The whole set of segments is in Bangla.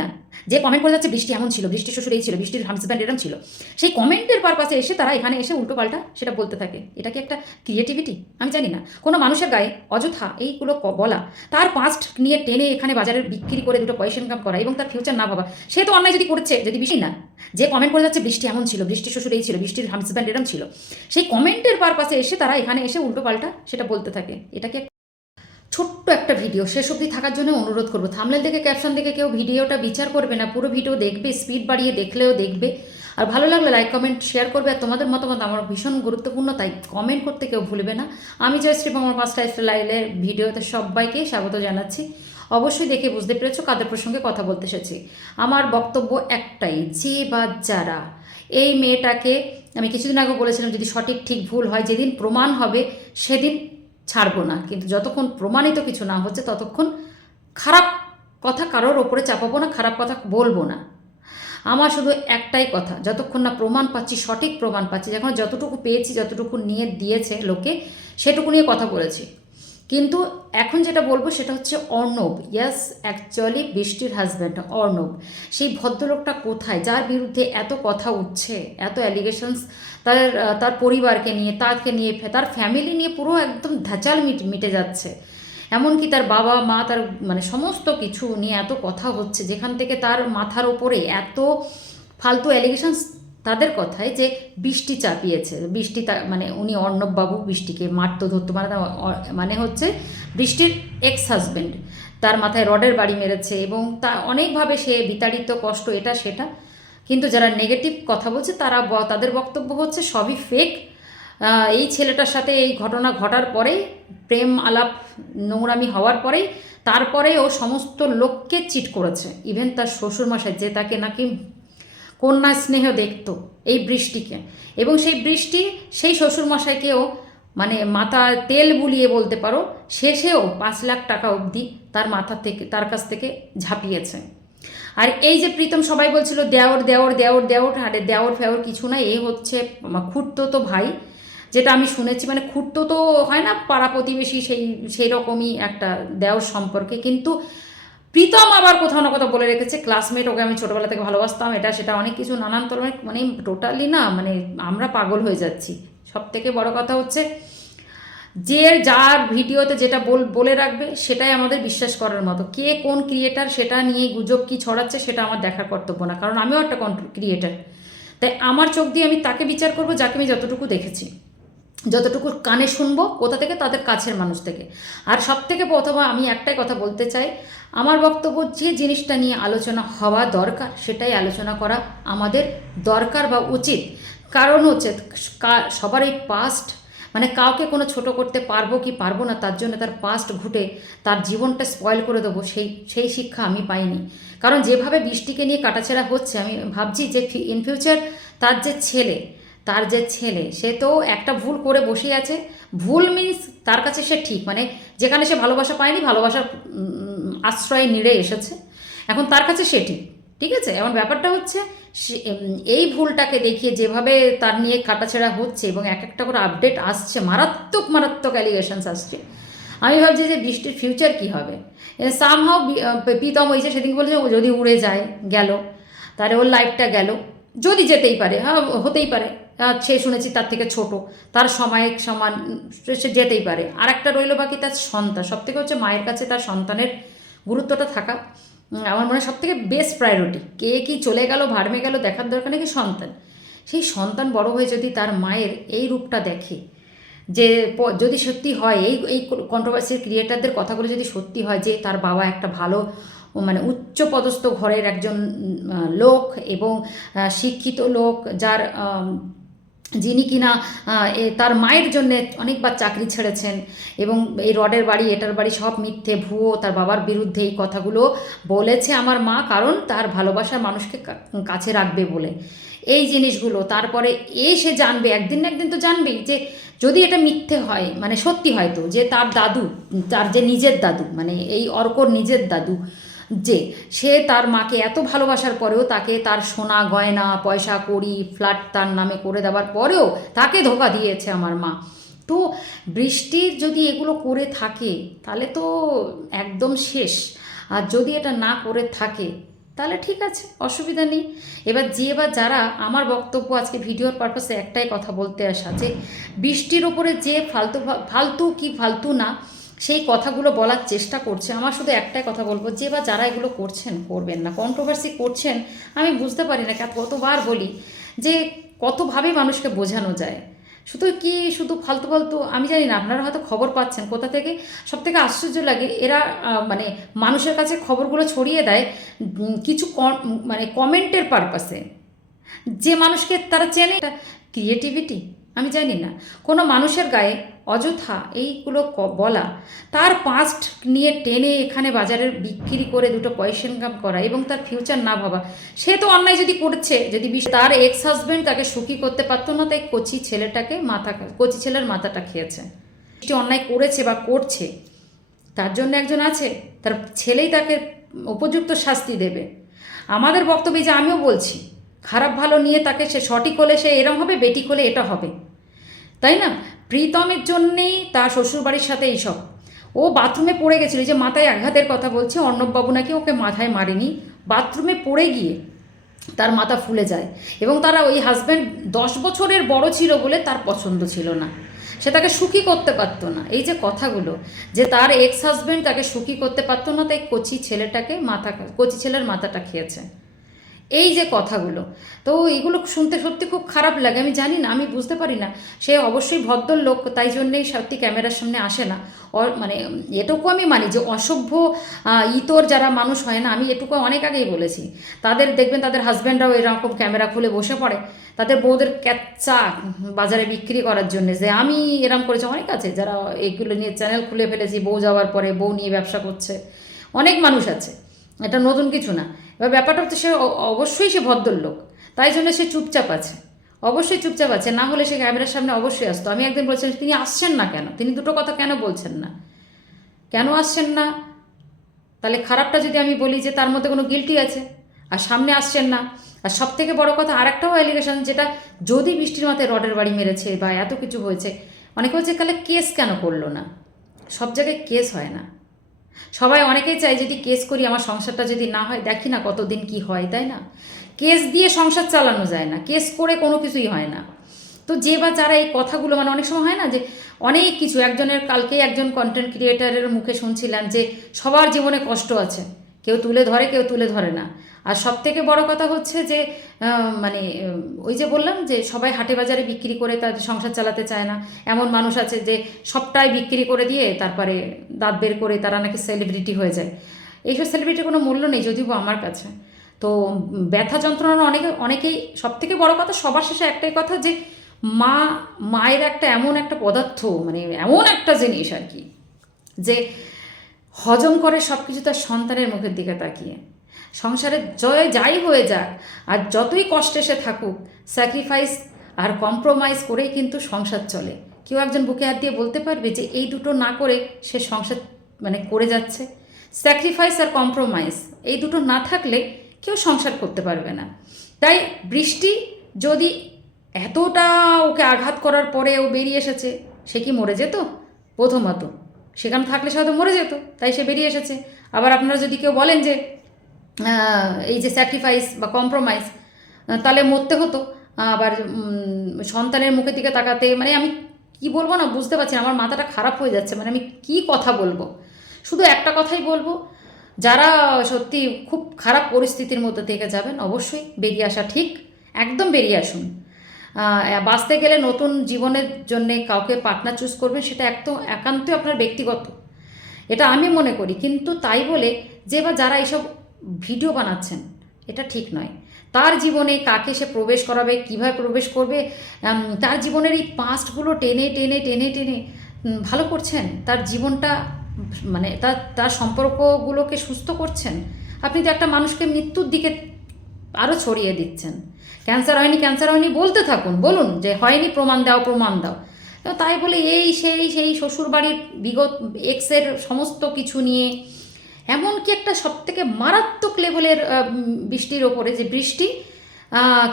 না, যে কমেন্ট করে যাচ্ছে, বৃষ্টি এমন ছিল, বৃষ্টির শ্বশুর এই ছিল, বৃষ্টির হাজব্যান্ড এরম ছিল। সেই কমেন্টের পারপাসে এসে তারা এখানে এসে উল্টো পাল্টা সেটা বলতে থাকে। এটা কি একটা ক্রিয়েটিভিটি আমি জানি না। কোনো মানুষের গায়ে অযথা এইগুলো বলা, তার পাস্ট নিয়ে টেনে এখানে বাজারে বিক্রি করে দুটো পয়সা ইনকাম করা এবং তার ফিউচার না ভাবা, সে তো অন্যায় যদি করছে, যদি বৃষ্টি না, যে কমেন্ট করে যাচ্ছে, বৃষ্টি এমন ছিল, বৃষ্টির শ্বশুর এই ছিল, বৃষ্টির হাজব্যান্ড এরম ছিল, সেই কমেন্টের পারপাসে এসে তারা এখানে এসে উল্টো পাল্টা সেটা বলতে থাকে। এটা কি ছোট্ট একটা ভিডিও। শেষ অবধি থাকার জন্য অনুরোধ করব। থামলেল থেকে ক্যাপশন দেখে কেউ ভিডিওটা বিচার করবে না। পুরো ভিডিও দেখবে স্পিড বাড়িয়ে দেখলেও দেখবে। আর ভালো লাগলে লাইক কমেন্ট শেয়ার করবে। আর তোমাদের মতামত আমার ভীষণ গুরুত্বপূর্ণ, তাই কমেন্ট করতে কেউ ভুলবে না। আমি জয়শ্রী আমার পাঁচ লাইফস্টাইলের ভিডিওতে সবাইকে স্বাগত জানাচ্ছি। অবশ্যই দেখে বুঝতে পেরেছ কাদের প্রসঙ্গে কথা বলতে এসেছি। আমার বক্তব্য একটাই, যে বা যারা এই মেয়েটাকে আমি কিছুদিন আগে বলেছিলাম, যদি সঠিক ঠিক ভুল হয়, যেদিন প্রমাণ হবে, সেদিন ছাড়বো না। কিন্তু যতক্ষণ প্রমাণিত কিছু না হচ্ছে, ততক্ষণ খারাপ কথা কারোর ওপরে চাপাবো না, খারাপ কথা বলব না। আমার শুধু একটাই কথা, যতক্ষণ না প্রমাণ পাচ্ছি, সঠিক প্রমাণ পাচ্ছি, যখন যতটুকু পেয়েছি, যতটুকু নিয়ে দিয়েছে লোকে, সেটুকু নিয়ে কথা বলেছি। কিন্তু এখন যেটা বলব সেটা হচ্ছে অর্ণব। ইয়াস অ্যাকচুয়ালি বৃষ্টির হাজব্যান্ড অর্ণব। সেই ভদ্রলোকটা কোথায়? যার বিরুদ্ধে এত কথা উঠছে, এত অ্যালিগেশনস তার তার পরিবারকে নিয়ে, তাকে নিয়ে, তার ফ্যামিলি নিয়ে পুরো একদম ধাচাল মিট, মিটে যাচ্ছে। এমনকি তার বাবা, মা, তার মানে সমস্ত কিছু নিয়ে এত কথা হচ্ছে, যেখান থেকে তার মাথার ওপরে এত ফালতু অ্যালিগেশনস তাদের কথায় যে বৃষ্টি চাপিয়েছে। বৃষ্টি মানে উনি অর্ণববাবু বৃষ্টিকে মারতো, ধরতো মানে মানে হচ্ছে বৃষ্টির এক্স হাজব্যান্ড তার মাথায় রডের বাড়ি মেরেছে এবং তা অনেকভাবে সে বিতাড়িত, কষ্ট, এটা, সেটা। কিন্তু যারা নেগেটিভ কথা বলছে, তারা তাদের বক্তব্য হচ্ছে, সবই ফেক এই ছেলেটার সাথে এই ঘটনা ঘটার পরেই প্রেম আলাপ, নোংরামি হওয়ার পরেই, তারপরে ও সমস্ত লোককে চিট করেছে। ইভেন তার শ্বশুরমশাই, যে তাকে নাকি কন্যা স্নেহ দেখতো এই বৃষ্টিকে। এবং সেই বৃষ্টি সেই শ্বশুরমশাইকেও মানে মাথা তেল বুলিয়ে বলতে পারো, শেষেও পাঁচ লাখ টাকা অবধি তার মাথা থেকে, তার কাছ থেকে ঝাঁপিয়েছে। আর এই যে প্রীতম সবাই বলছিল, দেওর দেওর দেওর দেওর, আরে দেওর, ফেওর কিছু না, এ হচ্ছে খুঁড়তো তো ভাই। যেটা আমি শুনেছি মানে খুঁড়তো তো হয় না, পাড়া প্রতিবেশী সেই সেই রকমই একটা দেওর সম্পর্কে। কিন্তু প্রীতম আবার কোথাও না কোথাও বলে রেখেছে ক্লাসমেট ওকে আমি ছোটোবেলা থেকে ভালোবাসতাম, এটা সেটা অনেক কিছু নানান ধরনের মানে টোটালি না মানে আমরা পাগল হয়ে যাচ্ছি। সব থেকে বড় কথা হচ্ছে, যে যার ভিডিওতে যেটা বল, বলে রাখবে, সেটাই আমাদের বিশ্বাস করার মতো। কে কোন ক্রিয়েটার সেটা নিয়ে গুজব কি ছড়াচ্ছে, সেটা আমার দেখার কর্তব্য না, কারণ আমিও একটা ক্রিয়েটার তাই আমার চোখ দিয়ে আমি তাকে বিচার করব, যাকে আমি যতটুকু দেখেছি। যতটুকু কানে শুনব কোথা থেকে, তাদের কাছের মানুষ থেকে। আর সব থেকে প্রথমে আমি একটাই কথা বলতে চাই, আমার বক্তব্য যে জিনিসটা নিয়ে আলোচনা হওয়া দরকার, সেটাই আলোচনা করা আমাদের দরকার বা উচিত। কারণ হচ্ছে সবার এই পাস্ট মানে কাউকে কোনো ছোট করতে পারব কি পারব না, তার জন্য তার পাস্ট ঘুটে তার জীবনটা স্পয়েল করে দেবো, সেই সেই শিক্ষা আমি পাইনি। কারণ যেভাবে বৃষ্টিকে নিয়ে কাটাছেড়া হচ্ছে, আমি ভাবছি যে ইন ফিউচার তার যে ছেলে তার যে ছেলে, সে তো একটা ভুল করে বসে আছে। ভুল মিন্স তার কাছে সে ঠিক মানে যেখানে সে ভালোবাসা পায়নি, ভালোবাসার আশ্রয় নিড়ে এসেছে। এখন তার কাছে সে ঠিক ঠিক আছে? এখন ব্যাপারটা হচ্ছে এই ভুলটাকে দেখিয়ে যেভাবে তার নিয়ে কাটাছেড়া হচ্ছে এবং এক একটা করে আপডেট আসছে, মারাত্মক মারাত্মক অ্যালিগেশনস আসছে। আমি ভাবছি যে বৃষ্টির ফিউচার কি হবে? সামহাও প্রীতম হয়েছে সেদিন বলেছে যদি উড়ে যায়, গেল। তাহলে ওর লাইফটা গেল। যদি যেতেই পারে হ্যাঁ হতেই পারে। সে শুনেছি তার থেকে ছোট। তার সময় সমান, সে যেতেই পারে। আর একটা রইল বাকি তার সন্তান। সব থেকে হচ্ছে মায়ের কাছে তার সন্তানের গুরুত্বটা থাকা আমার মনে হয় সব থেকে বেস্ট প্রায়োরিটি কে কি চলে গেল, ভাড়মে গেল, দেখার দরকার নাকি সন্তান? সেই সন্তান বড় হয়ে যদি তার মায়ের এই রূপটা দেখে, যে যদি সত্যি হয়, এই এই কন্ট্রোভার্সির ক্রিয়েটারদের কথাগুলো যদি সত্যি হয়, যে তার বাবা একটা ভালো মানে উচ্চ পদস্থ ঘরের একজন লোক এবং শিক্ষিত লোক, যার যিনি কিনা তার মায়ের জন্য অনেকবার চাকরি ছেড়েছেন এবং এই রডের বাড়ি, এটার বাড়ি সব মিথ্যে, ভুয়ো, তার বাবার বিরুদ্ধে এই কথাগুলো বলেছে আমার মা কারণ তার ভালোবাসার মানুষকে কাছে রাখবে বলে। এই জিনিসগুলো, তারপরে এ সে জানবে, একদিন না একদিন তো জানবেই যে যদি এটা মিথ্যে হয় মানে সত্যি হয়তো যে তার দাদু, তার যে নিজের দাদু মানে এই অর্কর নিজের দাদু যে সে তার মাকে এত ভালোবাসার পরেও তাকে তার সোনা, গয়না, পয়সা, কড়ি, ফ্ল্যাট তার নামে করে দেওয়ার পরেও তাকে ধোকা দিয়েছে আমার মা। তো বৃষ্টির যদি এগুলো করে থাকে, তাহলে তো একদম শেষ। আর যদি এটা না করে থাকে, তাহলে ঠিক আছে, অসুবিধা নেই। এবার যে বা যারা আমার বক্তব্য আজকে ভিডিওর পারপাসে একটাই কথা বলতে আসা যে, বৃষ্টির ওপরে যে ফালতু ফালতু কি ফালতু না সেই কথাগুলো বলার চেষ্টা করছে। আমার শুধু একটাই কথা বলব, যে বা যারা এগুলো করছেন, করবেন না। কন্ট্রোভার্সি করছেন, আমি বুঝতে পারি না কতবার বলি যে কতভাবে মানুষকে বোঝানো যায়। শুধু কি শুধু ফালতু ফালতু, আমি জানি না, আপনারা হয়তো খবর পাচ্ছেন, কোথা থেকে? সব থেকে আশ্চর্য লাগে, এরা মানে মানুষের কাছে খবরগুলো ছড়িয়ে দেয় কিছু মানে কমেন্টের পারপাসে যে মানুষকে তারা চেনে ক্রিয়েটিভিটি আমি জানি না। কোনো মানুষের গায়ে অযথা এইগুলো বলা, তার পাস্ট নিয়ে টেনে এখানে বাজারে বিক্রি করে দুটো পয়সা ইনকাম করা এবং তার ফিউচার না ভাবা, সে তো অন্যায় যদি করছে, যদি তার এক্স হাজব্যান্ড তাকে সুখী করতে পারতো না, তাই কচি ছেলেটাকে মাথা কচি ছেলের মাথাটা খেয়েছে। সে অন্যায় করেছে বা করছে, তার জন্য একজন আছে, তার ছেলেই তাকে উপযুক্ত শাস্তি দেবে। আমাদের বক্তব্যে যে আমিও বলছি খারাপ ভালো নিয়ে তাকে সে সঠিক হলে সে এরম হবে বেটি হলে এটা হবে। তাই না? প্রীতমের জন্যেই তার শ্বশুরবাড়ির সাথে এইসব। ও বাথরুমে পড়ে গেছিল যে মাথায় আঘাতের কথা বলছে, অর্ণববাবু নাকি ওকে মাথায় মারেনি। বাথরুমে পড়ে গিয়ে তার মাথা ফুলে যায় এবং তারা ওই হাজব্যান্ড দশ বছরের বড় ছিল বলে তার পছন্দ ছিল না। সে তাকে সুখী করতে পারতো না। এই যে কথাগুলো, যে তার এক্স হাজব্যান্ড তাকে সুখী করতে পারতো না, তাই কচি ছেলেটাকে মাথা, কচি ছেলের মাথাটা খেয়েছে। এই যে কথাগুলো, তো এগুলো শুনতে সত্যি খুব খারাপ লাগে। আমি জানি না, আমি বুঝতে পারি না। সে অবশ্যই ভদ্র লোক তাই জন্যেই সত্যি ক্যামেরার সামনে আসে না। মানে এটুকু আমি মানি যে অসভ্য ইতর যারা মানুষ হয় না, আমি এটুকু অনেক আগেই বলেছি। তাদের দেখবেন তাদের হাজব্যান্ডরাও এরকম ক্যামেরা খুলে বসে পড়ে। তাদের বউদের ক্যাচ্চা বাজারে বিক্রি করার জন্য। যে আমি এরম করেছি, অনেক আছে যারা এইগুলো নিয়ে চ্যানেল খুলে ফেলেছি, বউ যাওয়ার পরে বউ নিয়ে ব্যবসা করছে। অনেক মানুষ আছে। এটা নতুন কিছু না। এবার ব্যাপারটা হচ্ছে সে অবশ্যই সে ভদ্রলোক। তাই জন্য সে চুপচাপ আছে। অবশ্যই চুপচাপ আছে। না হলে সে ক্যামেরার সামনে অবশ্যই আসতো। আমি একদিন বলছিলাম, তিনি আসছেন না কেন? তিনি দুটো কথা কেন বলছেন না? কেন আসছেন না? তাহলে খারাপটা যদি আমি বলি যে তার মধ্যে কোনো গিলটি আছে, আর সামনে আসছেন না? আর সব থেকে বড় কথা, আরেকটাও অ্যালিগেশন যেটা, যদি বৃষ্টির মাথায় রডের বাড়ি মেরেছে বা এত কিছু হয়েছে, অনেকে বলছে, তাহলে কেস কেন করল না? সব জায়গায় কেস হয় না। সবাই অনেকেই চাই যদি কেস করি, আমার সংসারটা যদি না হয়, দেখি না কতদিন কি হয়, তাই না? কেস দিয়ে সংসার চালানো যায় না, কেস করে কোনো কিছুই হয় না। তো যে বা যারা এই কথাগুলো মানে অনেক সময় হয় না যে, অনেক কিছু, একজনের কালকে একজন কন্টেন্ট ক্রিয়েটারের মুখে শুনছিলাম যে, সবার জীবনে কষ্ট আছে। কেউ তুলে ধরে, কেউ তুলে ধরে না। আর সব থেকে বড় কথা হচ্ছে যে মানে ওই যে বললাম যে সবাই হাটে বাজারে বিক্রি করে তাদের সংসার চালাতে চায় না। এমন মানুষ আছে যে সবটাই বিক্রি করে দিয়ে তারপরে দাঁত বের করে তারা নাকি সেলিব্রিটি হয়ে যায়। এইসব সেলিব্রিটির কোনো মূল্য নেই যদিও আমার কাছে। তো ব্যথা যন্ত্রণা অনেকে, অনেকেই সব থেকে বড় কথা সবার শেষে একটাই কথা যে মা, মায়ের একটা এমন একটা পদার্থ মানে এমন একটা জিনিস আর কি, যে হজম করে সব কিছু তার সন্তানের মুখের দিকে তাকিয়ে। সংসারে জয় যাই হয়ে যাক, আর যতই কষ্টে সে থাকুক স্যাক্রিফাইস আর কম্প্রোমাইজ করেই কিন্তু সংসার চলে। কেউ একজন বুকে হাত দিয়ে বলতে পারবে যে, এই দুটো না করে সে সংসার মানে করে যাচ্ছে। স্যাক্রিফাইস আর কম্প্রোমাইজ এই দুটো না থাকলে কেউ সংসার করতে পারবে না। তাই বৃষ্টি যদি এতটা ওকে আঘাত করার পরে ও বেরিয়ে এসেছে, সে কি মরে যেত? প্রথমত। সেখানে থাকলে সে হয়তো মরে যেত, তাই সে বেরিয়ে এসেছে। আবার আপনারা যদি কেউ বলেন যে এই যে স্যাক্রিফাইস বা কম্প্রোমাইজ তাহলে মরতে হতো। আবার সন্তানের মুখের দিকে তাকাতে মানে আমি কি বলব না, বুঝতে পারছি আমার মাথাটা খারাপ হয়ে যাচ্ছে। মানে আমি কি কথা বলব? শুধু একটা কথাই বলব, যারা সত্যি খুব খারাপ পরিস্থিতির মধ্যে থেকে যাবেন, অবশ্যই বেরিয়ে আসা ঠিক। একদম বেরিয়ে আসুন। বাঁচতে গেলে নতুন জীবনের জন্যে কাউকে পার্টনার চুজ করবেন, সেটা একদম একান্তই আপনার ব্যক্তিগত। এটা আমি মনে করি, কিন্তু তাই বলে যে বা যারা এইসব ভিডিও বানাচ্ছেন, এটা ঠিক নয়। তার জীবনে কাকে সে প্রবেশ করাবে, কীভাবে প্রবেশ করবে তার জীবনের এই পাস্টগুলো টেনে টেনে টেনে টেনে ভালো করছেন? তার জীবনটা মানে তার তার সম্পর্কগুলোকে সুস্থ করছেন? আপনি তো একটা মানুষকে মৃত্যুর দিকে আরও ছড়িয়ে দিচ্ছেন। ক্যান্সার হয়নি ক্যান্সার হয়নি, বলতে থাকুন, বলুন যে হয়নি, প্রমাণ দাও প্রমাণ দাও। তো তাই বলে এই সেই সেই শ্বশুরবাড়ির বিগত এক্সের সমস্ত কিছু নিয়ে, এমনকি একটা সবথেকে মারাত্মক লেভেলের বৃষ্টির ওপরে যে বৃষ্টি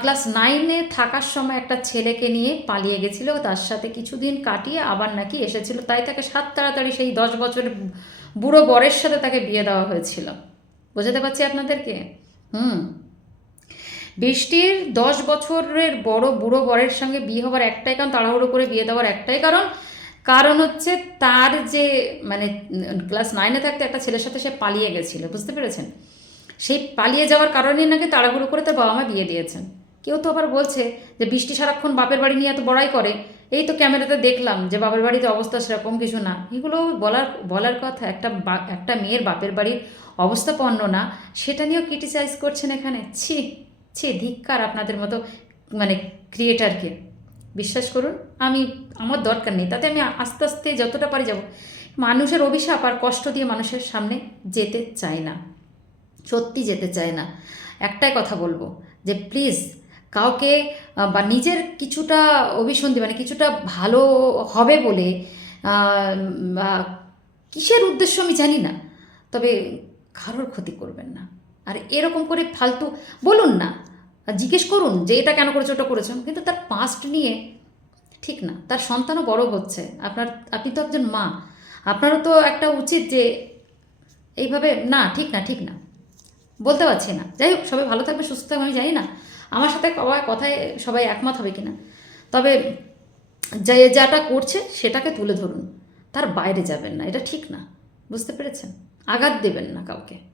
ক্লাস নাইনে থাকার সময় একটা ছেলেকে নিয়ে পালিয়ে গেছিল, তার সাথে কিছুদিন কাটিয়ে আবার নাকি এসেছিল, তাই তাকে সাত তাড়াতাড়ি সেই দশ বছরের বুড়ো বরের সাথে তাকে বিয়ে দেওয়া হয়েছিল। বোঝাতে পারছি আপনাদেরকে? হুম। বৃষ্টির দশ বছরের বড় বুড়ো বরের সঙ্গে বিয়ে হওয়ার একটাই কারণ, তাড়াহুড়ো করে বিয়ে দেওয়ার একটাই কারণ। কারণ হচ্ছে তার যে মানে ক্লাস নাইনে থাকতে একটা ছেলের সাথে সে পালিয়ে গেছিল, বুঝতে পেরেছেন? সেই পালিয়ে যাওয়ার কারণেই নাকি তাড়াহুড়ো করে তার বাবা মা বিয়ে দিয়েছেন। কেউ তো আবার বলছে যে, বৃষ্টি সারাক্ষণ বাপের বাড়ি নিয়ে এত বড়াই করে। এই তো ক্যামেরাতে দেখলাম যে, বাপের বাড়িতে অবস্থা সেরকম কিছু না। এগুলো বলার বলার কথা, একটা একটা মেয়ের বাপের বাড়ির অবস্থা পণ্য না। সেটা নিয়েও ক্রিটিসাইজ করছেন এখানে? ছি! ছি ধিক্কার আপনাদের মতো মানে ক্রিয়েটারকে বিশ্বাস করুন, আমি, আমার দরকার নেই। তাতে আমি আস্তে আস্তে যতটা পারি যাব। মানুষের অভিশাপ আর কষ্ট দিয়ে মানুষের সামনে যেতে চাই না। সত্যি যেতে চায় না। একটাই কথা বলব যে প্লিজ কাউকে বা নিজের কিছুটা অভিসন্ধি মানে কিছুটা ভালো হবে বলে কিসের উদ্দেশ্য আমি জানি না। তবে কারোর ক্ষতি করবেন না। আর এরকম করে ফালতু বলুন না। জিজ্ঞেস করুন যে এটা কেন করেছ, ওটা করেছ। কিন্তু তার পাস্ট নিয়ে ঠিক না। তার সন্তানও বড় হচ্ছে। আপনার, আপনি তো একজন মা। আপনারও তো একটা উচিত যে এইভাবে, না, ঠিক না ঠিক না। বলতে পারছি না। যাই হোক, সবাই ভালো থাকবে, সুস্থ থাকবে, আমি জানি না। আমার সাথে কথায় সবাই একমত হবে কিনা। তবে যে, যাটা করছে, সেটাকে তুলে ধরুন। তার বাইরে যাবেন না। এটা ঠিক না। বুঝতে পেরেছেন? আঘাত দেবেন না কাউকে।